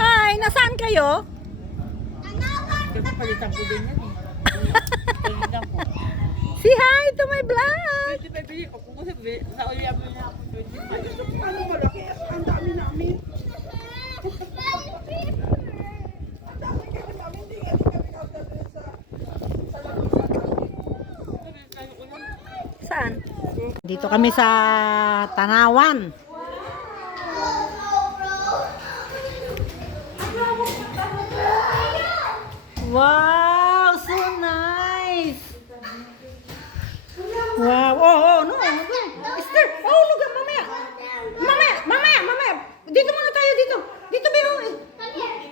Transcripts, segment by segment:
Ay, nasaan kayo? Kasi palitan ko din yan eh. Palitan ko. Say hi to my vlog! Pwede ba bili ko? Kung sabi, naulihan mo na ako 25. Ano malaki? Ang dami namin. Saan? Dito kami sa Tanawan. Wow, so nice. Wow, oh, no. Esther, look, mamaya. Mamaya. Dito muna tayo, dito. Dito, Beo.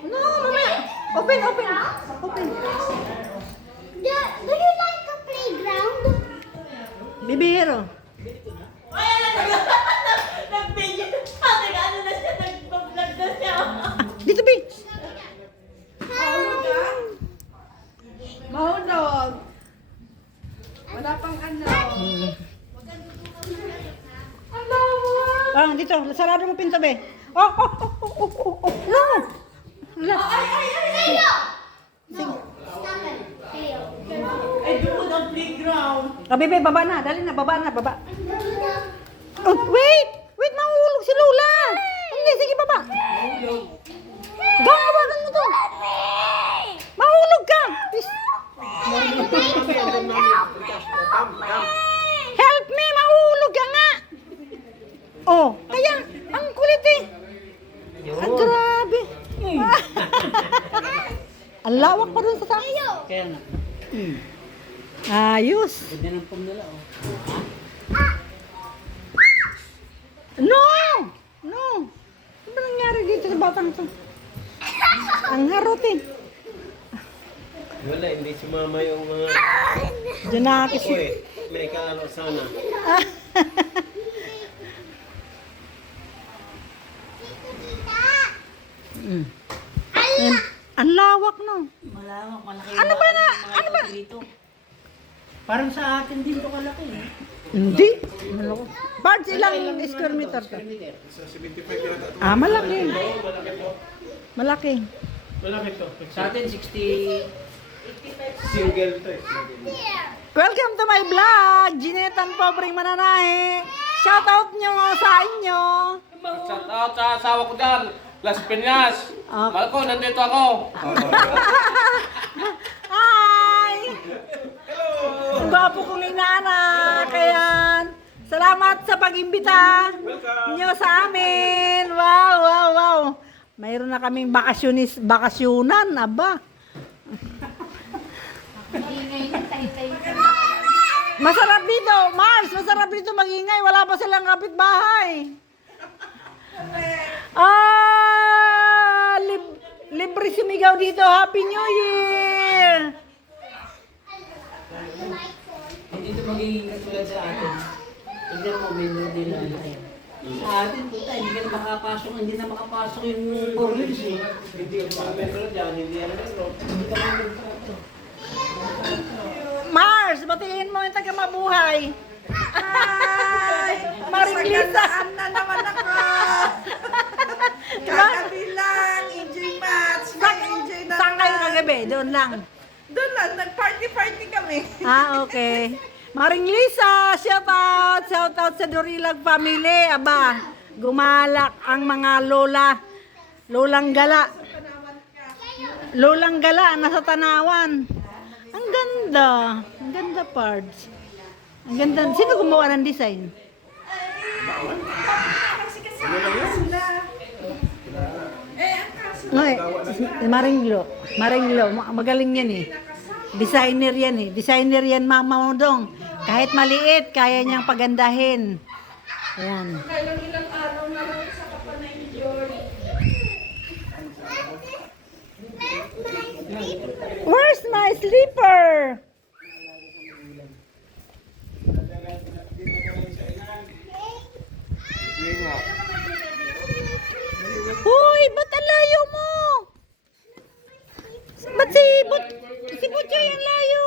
No, mamaya. Open. Do you like the playground? Bibiro. Nag-video. Pati ano na siya, nag-vlog na siya. Dito, Bi. Mahulog. Wala pang ano. Dito. Sarado mo pinto, Be. Oh. No. Wala. Leo! Sige. Stop it. Leo. Ay, doon ang playground. Bebe, baba na. Dali na, baba. Oh, wait, mahulog si Lola. Hindi, sige, baba. Hawakan mo to. Mahulog ka. Please. Help me, mahulog ka nga. Oh, kaya, ang kulit eh. Ang grabe. Ang lawak pa dun sa tayo. Kaya nga. Ayos. Pwede ng pom nila, oh. No! Ano ba nangyari dito sa batang to? Ang harot eh. Wala, hindi sumama yung mga Janakis. uy, may kalalo sana. Ang lawak no. Malawak, malaki. Ano ba na? Ano ba? Dito. Parang sa atin din to kalaki, eh. Hindi. Bards, ilang square meter to? Malaki. Malaki. Malaki to. Sa atin, 60... Single to eh. Welcome to my vlog. Ginetan Pobreng Mananahe. Shoutout nyo sa inyo. Shout out sa asawa ko dyan, Las Piñas. Okay. Malco, nandito ako. Hi! Ang gwapo kong inaanak. Ayan. Salamat sa pag-imbita nyo sa amin. Wow. Mayroon na kaming bakasyonan. Aba. Masarap dito. Mars, masarap dito magingay. Wala pa silang kapitbahay. Libre sumigaw dito. Happy New Year! Hindi ito magiging katulad sa atin. Tignan mo, may nila yan. Sa atin, puta, hindi na makapasok yung foreigners, eh. Hindi ako member dyan, hindi ako member. Hindi ka lang nagtrato. Mars, batiin mo yung taga-mabuhay. Hi! Maring Lisa. Saan na naman ako? Kagabilang, enjoy match. Enjoy na Saan kayo kagabi? Doon lang. Doon lang, nag-party kami. Okay. Maring Lisa, shoutout sa Dorilag family. Aba, gumalak ang mga lolang gala. Lolang gala, nasa Tanawan. Ang ganda parts. Ang ganda. Sino gumawa ng design? Ay, Maringlo, magaling yan eh. Designer yan, Mama Modong. Kahit maliit, kaya niyang pagandahin. Ayan. Ilang araw na lang sa kapanayon. Where's my sleeper? Hoy, ba't ang layo mo? Ba't si Butcho yung layo?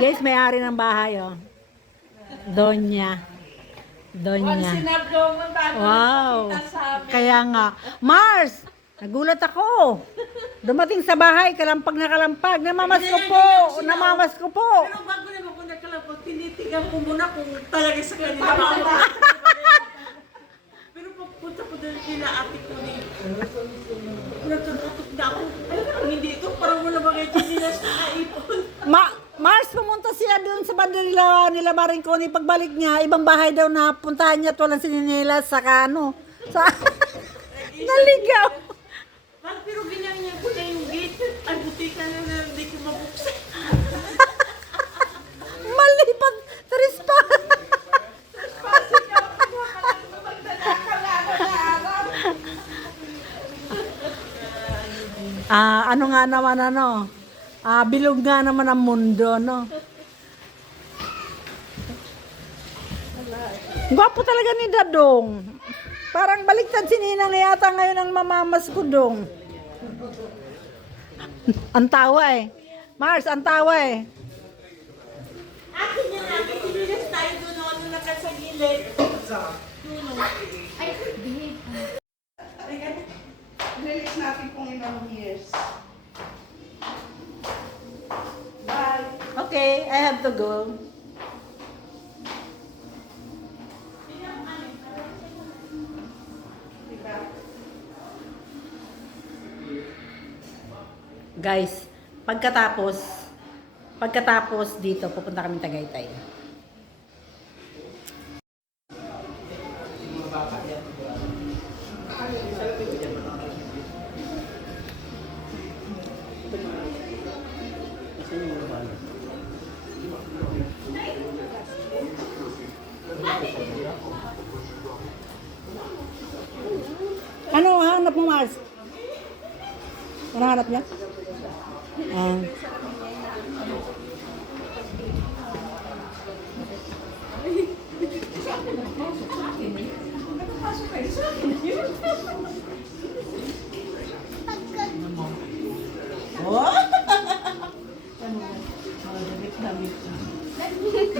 guys, may-ari ng bahay, oh. Donya. Donya. Sinabdo mo tayo. Wow. Sa amin. Kaya nga. Mars! Nagulat ako. Dumating sa bahay, kalampag na kalampag. Namamas ko po. Namamas ko po. Pero bago naman ko nakalapag, tinitigan ko muna kung talaga sa kanila. Pero pagpunta ko doon kila ate ko ni natututok na ako. Ay, hindi ito. Parang wala mga chinilas na naipon. Mars, pumunta siya doon sa bandila nila Marinconi. Pagbalik niya, ibang bahay daw na puntahan niya at walang sininilas sa ano. Sa naligaw. Pero ginanyan ko na yung gate. Ay, buti ka na hindi ko mabuksan. Malipat. Trispa. Ano nga naman ano? Bilog nga naman ang mundo, no? Gwapo talaga ni Dadong. Parang baliktad si Ninang na yata ngayon ang mamamas ko, Dong. Ang tawa eh. Mars, ang tawa eh. Akin yan natin. Inilas tayo doon ano nakasagilid. Release natin kung ilang years. Bye. Okay, I have to go. Guys, pagkatapos dito, pupunta kami Tagaytay. Ano hanap mo, Mars? Ano hanap niya?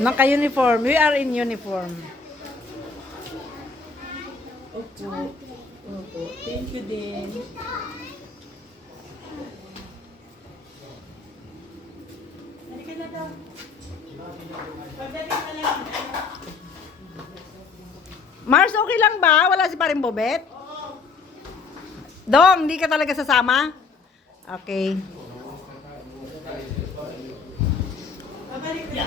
Naka-uniform. We are in uniform. Opo. Opo. Thank you din. Halika na daw. Pagdating na lang. Mars, okay lang ba? Wala si Paring Bobet? Dong, hindi ka talaga sasama? Okay. Pabalik na.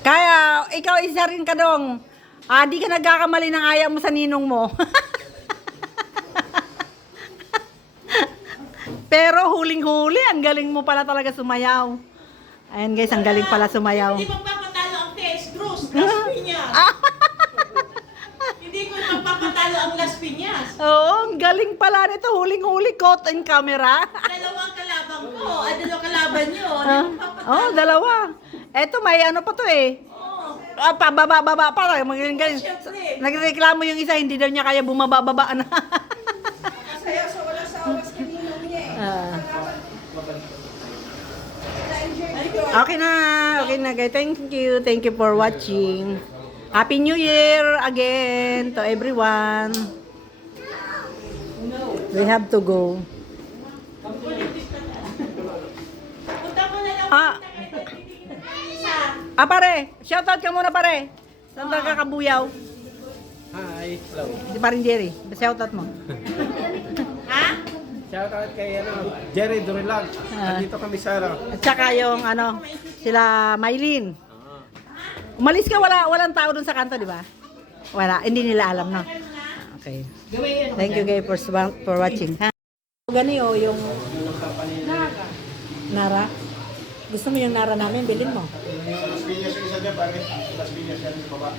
Kaya, ikaw isa rin ka, Dong. Di ka nagkakamali ng aya mo sa ninong mo. Pero huling-huli, ang galing mo pala talaga sumayaw. Ayan guys, ang galing pala sumayaw. Hindi magpapatalo ang Tess Cruz. Las Piñas. Hindi ko magpapatalo ang Las Piñas. Oo, ang galing pala nito. Huling-huli, caught in camera. Dalawang kalabang ko. Ay, dalawang kalaban nyo. Hindi magpapatalo. Oh, dalawa. Eto, may ano pa to eh. Pababa-baba pa. Magaling-galing. Siyempre. Nagreklamo yung isa, hindi daw niya kaya bumaba-baba na. Sayaw sa walang sa oras kanina niya eh. Okay na. Okay na guys. Thank you. Thank you for watching. Happy New Year again to everyone. We have to go. Punta mo na lang. Pare. Shoutout ka muna pare. Saan ka kakabuyaw? Hi, hello. Si paring Jerry. Shoutout mo. Ha? Shoutout kay Jerry Durilag. Dito kami sa At saka yung sila Maylin. Umalis ka, walang tao dun sa kanto, di ba? Wala, hindi nila alam, no? Okay. Thank you guys for watching. Ha? Gani yung Nara. Gusto mo yung Nara namin, bilhin mo. Las Piñas yung isa dyan, pare. Las Piñas yan, baba.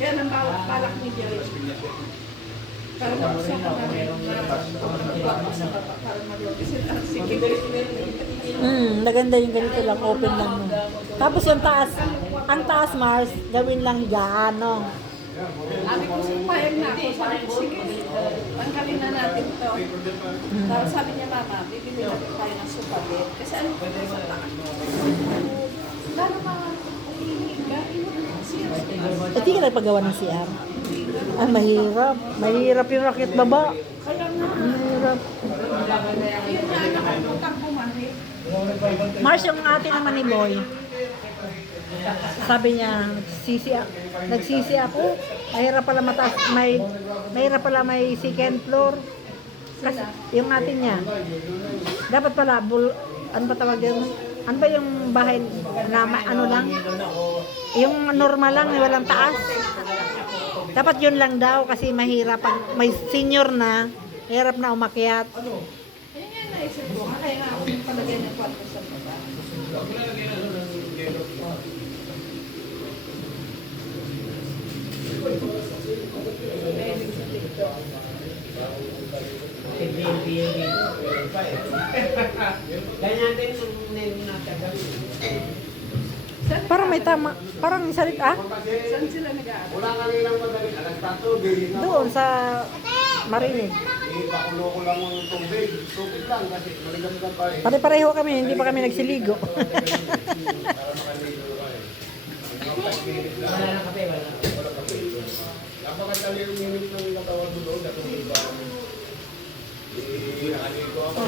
Yan ang bawat balak ni Jerry. Para mag-usap ka na rin. Para mag-usap sila. Sige. Maganda yung ganito lang, open lang. No? Tapos yung taas, ang taas Mars, gawin lang higaan, no? Sabi ko, payag na ako. Sabi ko, sige. Tanggalin na natin to. Tapos sabi niya, mama, bibili natin tayo ng supabit. Kasi ano ko sa taas. Lalo mahilig ka. Serious. Hindi ka nagpagawa ng CR. Ah, mahirap. Mahirap yung rakit baba. Kaya nga. Mahirap. Yun nga, nakalimutan ko man eh. Mars, yung ate naman ni Boy, sabi niya, nagsisi ako. Mahirap pala mataas, mahirap pala may second floor. Kasi yung ate niya, dapat pala, ano ba tawag yun? Ano ba yung bahay na ano lang? Yung normal lang, walang taas. Dapat yun lang daw kasi mahirap. Pag may senior na, mahirap na umakyat. Yan nga naisip ko. Kaya nga ako yung palagay ng kwarto sa baba. Kaya natin nung natagal. Parang may tama, parang salit Saan sila nag-aaral? Wala kaninang madaling alas 4, doon sa Marinig. ipakulo ko lang ng tubig. Tubig lang kasi maligamgam pa eh. Pare-pareho kami, hindi pa kami nagsiligo. Wala na kape, wala na. Napakadali yung minute ng katawan mo doon. Datong iba. Nakaligo ako.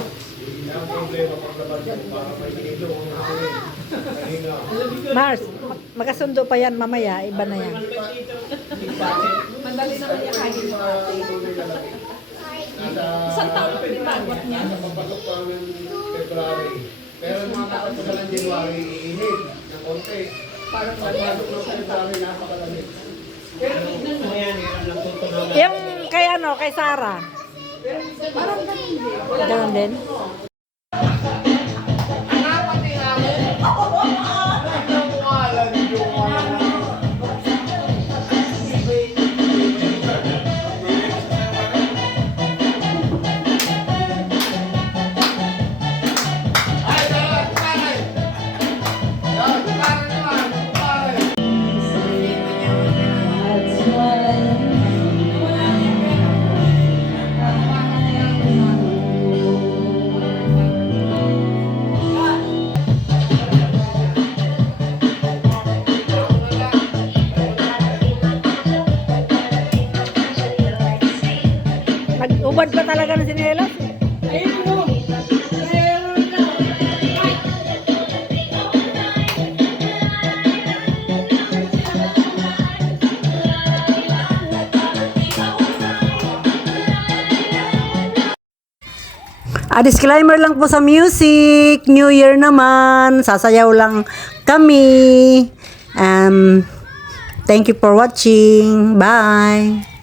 Ang problema paglabas mo para may nilito ang hangin. Kanina. Mars, magkasundo pa yan mamaya, iba na yan. Mandali na kaya kahit mo ate. Isang taon na pinagwat niya. Nasa papasok pa ng February. Pero mga kapatid sa ng January, iinit ng konti. Parang pagpasok ng February, napakalamig. Pero tignan mo yan, hirap lang tutunan. Yung kay ano, kay Sarah. Parang ganun din. Ganun din. Nag-ubad pa talaga ng sinelas. Ayun mo. Disclaimer lang po sa music. New Year naman. Sasayaw lang kami. Thank you for watching. Bye.